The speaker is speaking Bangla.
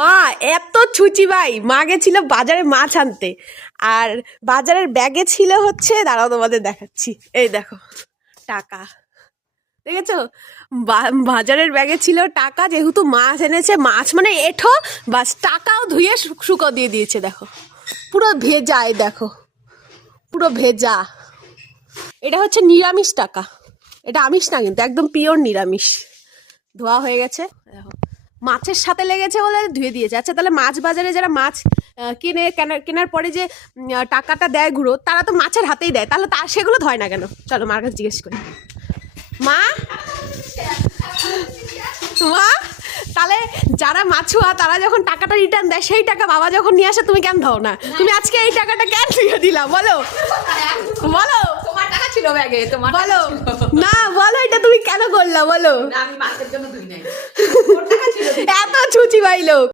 মা এত ছুচি ভাই, মা গেছিল বাজারে মাছ আনতে, আর বাজারের ব্যাগে ছিল হচ্ছে, দাঁড়াও তোমাদের দেখাচ্ছি, এই দেখো টাকা, দেখেছো? বাজারের ব্যাগে ছিল টাকা, যেহেতু মাছ এনেছে, মাছ মানে এঠো, বাস টাকাও ধুয়ে শুকো দিয়ে দিয়েছে, দেখো পুরো ভেজা, এই দেখো পুরো ভেজা। এটা হচ্ছে নিরামিষ টাকা, এটা আমিষ না কিন্তু, একদম পিওর নিরামিষ। ধোয়া হয়ে গেছে, দেখো মাছের সাথে লেগেছে বলে ধুয়ে দিয়েছে। আচ্ছা তাহলে মাছ বাজারে যারা মাছ কেনার পরে যে টাকাটা দেয় ঘুরো, তারা তো মাছের হাতেই দেয়, তাহলে সেগুলো ধয় না কেন? চলো মার কাছে জিজ্ঞেস করি। মা মা তাহলে যারা মাছুয়া তারা যখন টাকাটা রিটার্ন দেয়, সেই টাকা বাবা যখন নিয়ে আসে, তুমি কেন দাও না? তুমি আজকে এই টাকাটা কেন দিয়ে দিলা বলো, বলো। তোমার টাকা ছিল ব্যাগে, তোমার বলো না, বলো এটা তুমি কেন করলা বলো। আমি মাছের জন্য ধুই নাই। এত ছুচি ভাই লোক।